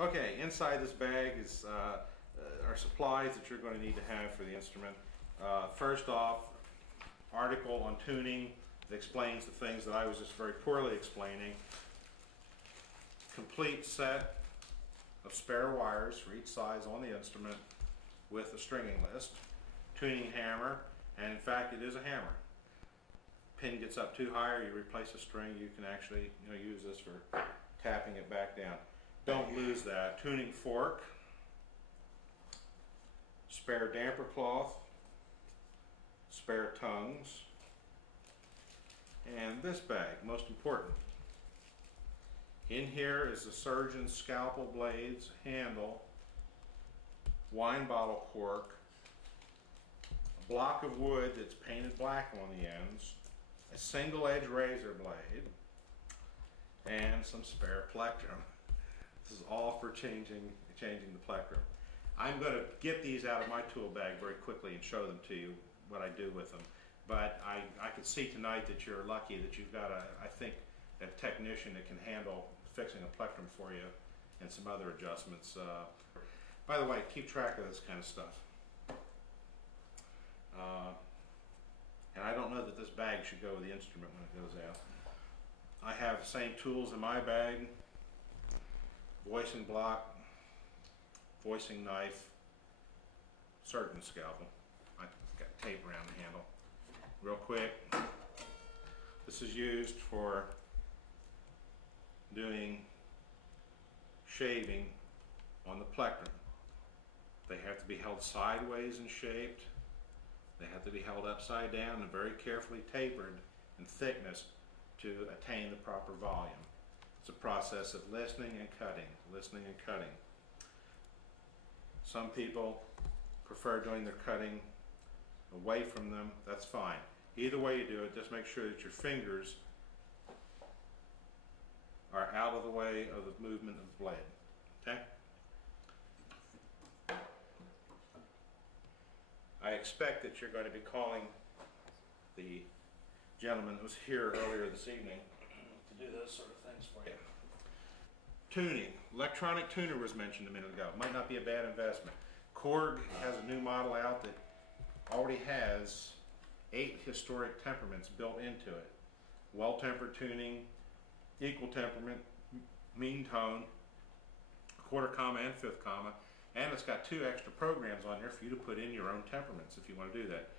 Okay, inside this bag is are supplies that you're going to need to have for the instrument. First off, article on tuning that explains the things that I was just very poorly explaining. Complete set of spare wires for each size on the instrument with a stringing list. Tuning hammer, and in fact it is a hammer. Pin gets up too high or you replace a string, you can actually use this for tapping it back down. Don't lose that. Tuning fork, spare damper cloth, spare tongues, and this bag, most important. In here is the surgeon's scalpel blades, handle, wine bottle cork, a block of wood that's painted black on the ends, a single edge razor blade, and some spare plectrum. This is all for changing the plectrum. I'm going to get these out of my tool bag very quickly and show them to you what I do with them. But I can see tonight that you're lucky that you've got I think a technician that can handle fixing a plectrum for you and some other adjustments. By the way, keep track of this kind of stuff. And I don't know that this bag should go with the instrument when it goes out. I have the same tools in my bag: voicing block, voicing knife, surgeon's scalpel. I've got tape around the handle. Real quick, this is used for doing shaving on the plectrum. They have to be held sideways and shaped. They have to be held upside down and very carefully tapered in thickness to attain the proper volume. It's a process of listening and cutting, listening and cutting. Some people prefer doing their cutting away from them. That's fine. Either way you do it, just make sure that your fingers are out of the way of the movement of the blade. Okay? I expect that you're going to be calling the gentleman who was here earlier this evening to do those sort of things for you. Tuning. Electronic tuner was mentioned a minute ago. It might not be a bad investment. Korg has a new model out that already has 8 historic temperaments built into it. Well-tempered tuning, equal temperament, mean tone, quarter comma and fifth comma, and it's got 2 extra programs on there for you to put in your own temperaments if you want to do that.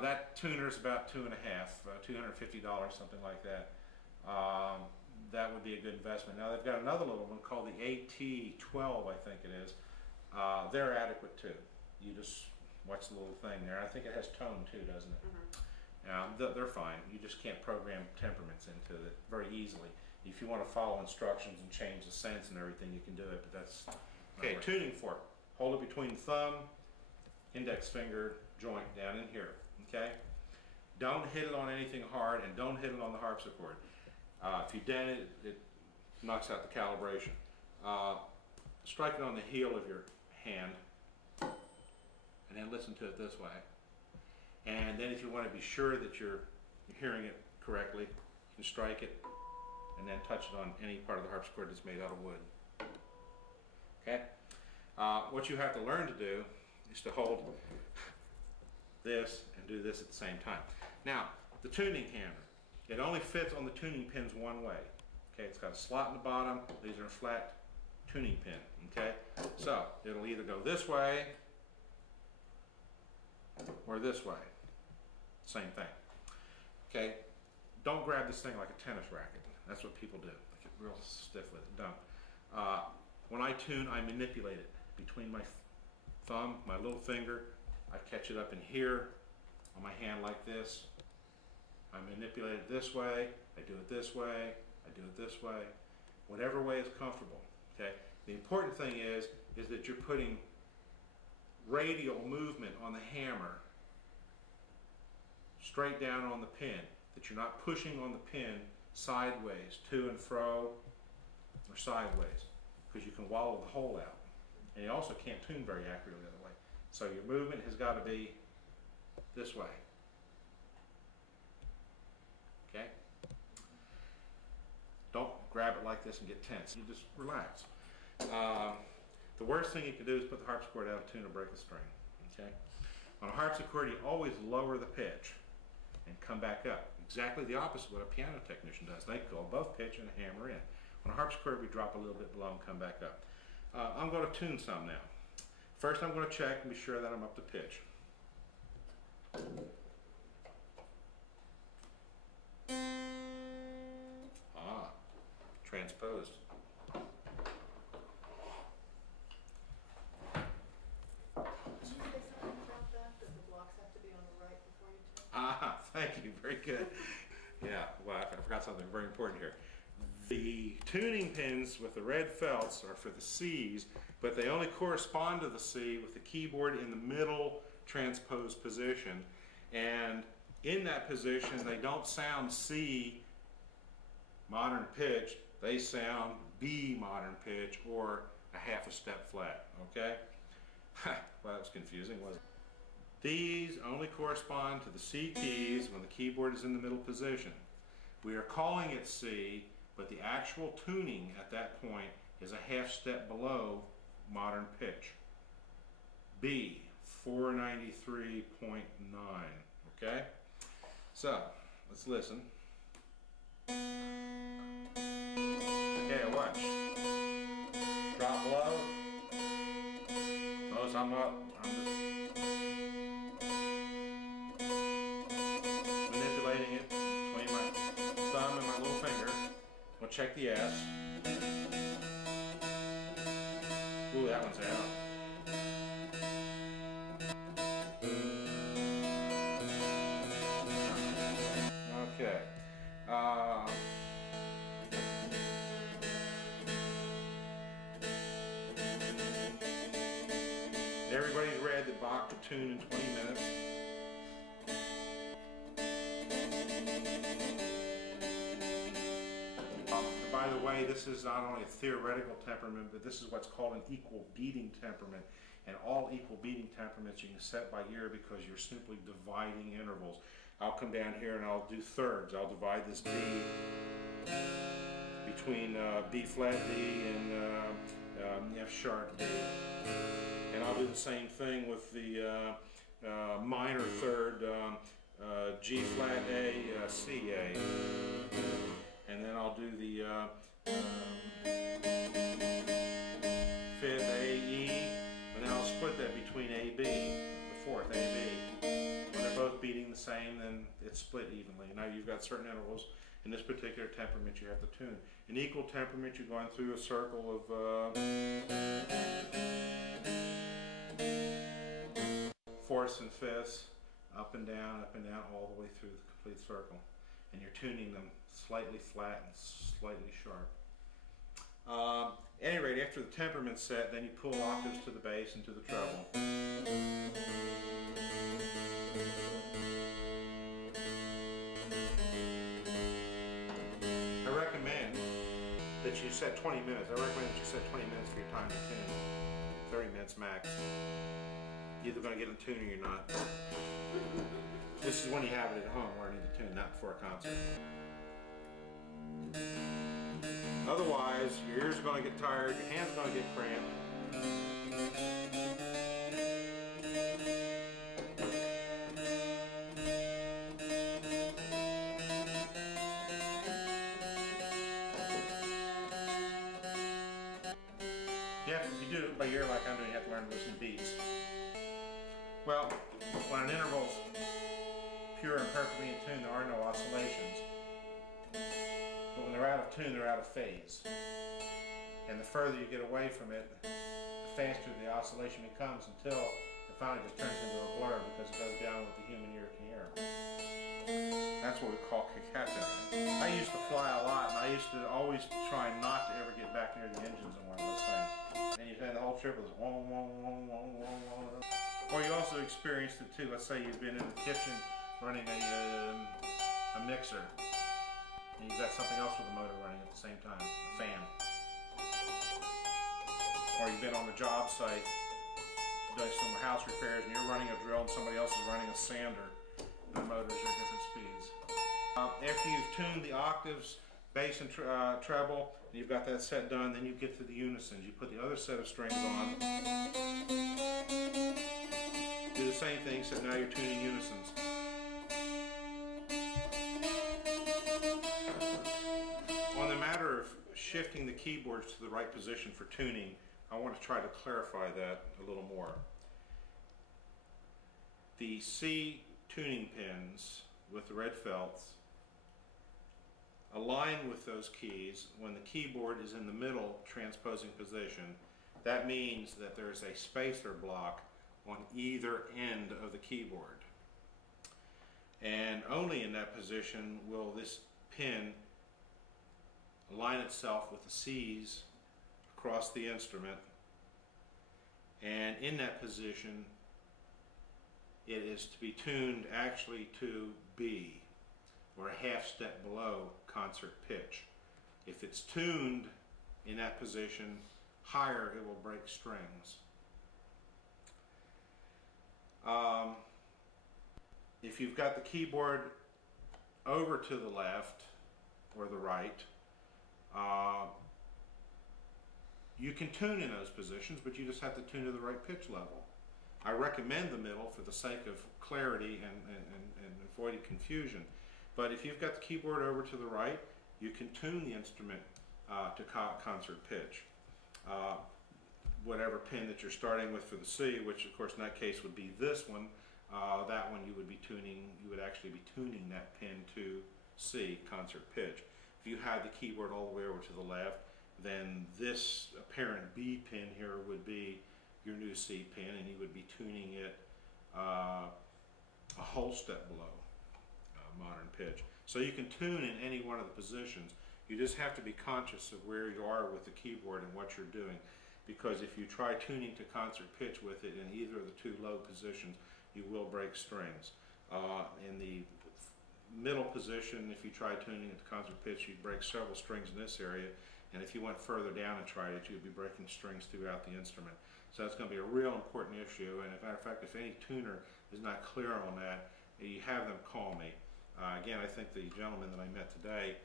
That tuner is about $250, something like that. That would be a good investment. Now they've got another little one called the AT12, I think it is. They're adequate too. You just watch the little thing there. I think it has tone too, doesn't it? Mm-hmm. They're fine. You just can't program temperaments into it very easily. If you want to follow instructions and change the sense and everything, you can do it, but that's... Okay, tuning fork. Hold it between the thumb, index finger joint down in here, okay? Don't hit it on anything hard, and don't hit it on the harpsichord. If you dent it, it knocks out the calibration. Strike it on the heel of your hand, and then listen to it this way. And then if you want to be sure that you're hearing it correctly, you can strike it and then touch it on any part of the harpsichord that's made out of wood. Okay? What you have to learn to do is to hold this and do this at the same time. Now, the tuning hammer, it only fits on the tuning pins one way. Okay, it's got a slot in the bottom. These are a flat tuning pin. Okay, so it'll either go this way or this way. Same thing. Okay, don't grab this thing like a tennis racket. That's what people do. They get real stiff with it. Don't. When I tune, I manipulate it between my thumb, my little finger. I catch it up in here on my hand like this. I manipulate it this way. I do it this way. I do it this way. Whatever way is comfortable. Okay. The important thing is that you're putting radial movement on the hammer straight down on the pin. That you're not pushing on the pin sideways, to and fro, or sideways, because you can wallow the hole out. And you also can't tune very accurately the other way. So your movement has got to be this way. Okay? Don't grab it like this and get tense. You just relax. The worst thing you can do is put the harpsichord out of tune or break the string. Okay? On a harpsichord, you always lower the pitch and come back up. Exactly the opposite of what a piano technician does. They go above pitch and hammer in. On a harpsichord, we drop a little bit below and come back up. I'm going to tune some now. First, I'm going to check and be sure that I'm up to pitch. Transposed. Thank you. Very good. Yeah, well, I forgot something very important here. The tuning pins with the red felts are for the C's, but they only correspond to the C with the keyboard in the middle transposed position. And in that position, they don't sound C modern pitch, they sound B modern pitch or a half a step flat, okay? Well, that was confusing, wasn't it? These only correspond to the C keys when the keyboard is in the middle position. We are calling it C, but the actual tuning at that point is a half step below modern pitch. B, 493.9, okay? So, let's listen. Okay, watch. Drop low. Notice I'm up. I'm just manipulating it between my thumb and my little finger. We'll check the S. Ooh, that one's out. Okay. Everybody's read that Bach could tune in 20 minutes. By the way, this is not only a theoretical temperament, but this is what's called an equal beating temperament. And all equal beating temperaments you can set by ear because you're simply dividing intervals. I'll come down here and I'll do thirds. I'll divide this D between B flat D and F sharp D. And I'll do the same thing with the minor third, G flat A, C A. And then I'll do the fifth A, E, and then I'll split that between A, B, the fourth A, B. When they're both beating the same, then it's split evenly. Now you've got certain intervals. In this particular temperament you have to tune. In equal temperament you're going through a circle of fourths and fifths, up and down, all the way through the complete circle. And you're tuning them slightly flat and slightly sharp. At any rate, after the temperament's set, then you pull octaves to the bass and to the treble. I recommend that you set 20 minutes. I recommend that you set 20 minutes for your time to tune. 30 minutes max. You're either going to get in tune or you're not. This is when you have it at home learning to tune, not before a concert. Otherwise, your ears are going to get tired, your hands are going to get cramped. If you do it by ear like I'm doing, you have to learn to listen to beats. Well, when an interval's pure and perfectly in tune, there are no oscillations. But when they're out of tune, they're out of phase. And the further you get away from it, the faster the oscillation becomes until it finally just turns into a blur because it goes beyond what the human ear can hear. That's what we call cacophony. I used to fly a lot, and I used to always try not to ever get back near the engines on one of those things. And you had the whole trip was wong, wong, wong, wong, wong, wong. Or you also experienced it too. Let's say you've been in the kitchen running a mixer, and you've got something else with the motor running at the same time, a fan. Or you've been on the job site doing some house repairs, and you're running a drill, and somebody else is running a sander. The motors are different speeds. After you've tuned the octaves bass and treble, and you've got that set done. Then you get to the unisons. You put the other set of strings on. Do the same thing, except now you're tuning unisons. On the matter of shifting the keyboards to the right position for tuning, I want to try to clarify that a little more. The C tuning pins with the red felts align with those keys when the keyboard is in the middle transposing position. That means that there's a spacer block on either end of the keyboard. And only in that position will this pin align itself with the C's across the instrument, and in that position it is to be tuned actually to B, or a half step below concert pitch. If it's tuned in that position higher, it will break strings. If you've got the keyboard over to the left or the right, you can tune in those positions, but you just have to tune to the right pitch level. I recommend the middle for the sake of clarity and avoiding confusion. But if you've got the keyboard over to the right, you can tune the instrument to concert pitch. Whatever pin that you're starting with for the C, which of course in that case would be this one, that one you would actually be tuning that pin to C, concert pitch. If you had the keyboard all the way over to the left, then this apparent B pin here would be your new C pin, and you would be tuning it a whole step below modern pitch. So you can tune in any one of the positions. You just have to be conscious of where you are with the keyboard and what you're doing, because if you try tuning to concert pitch with it in either of the two low positions, you will break strings. In the middle position, if you try tuning it to concert pitch, you'd break several strings in this area, and if you went further down and tried it, you'd be breaking strings throughout the instrument. So that's going to be a real important issue, and as a matter of fact, if any tuner is not clear on that, you have them call me. Again, I think the gentleman that I met today,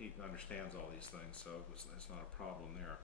he understands all these things, so it's not a problem there.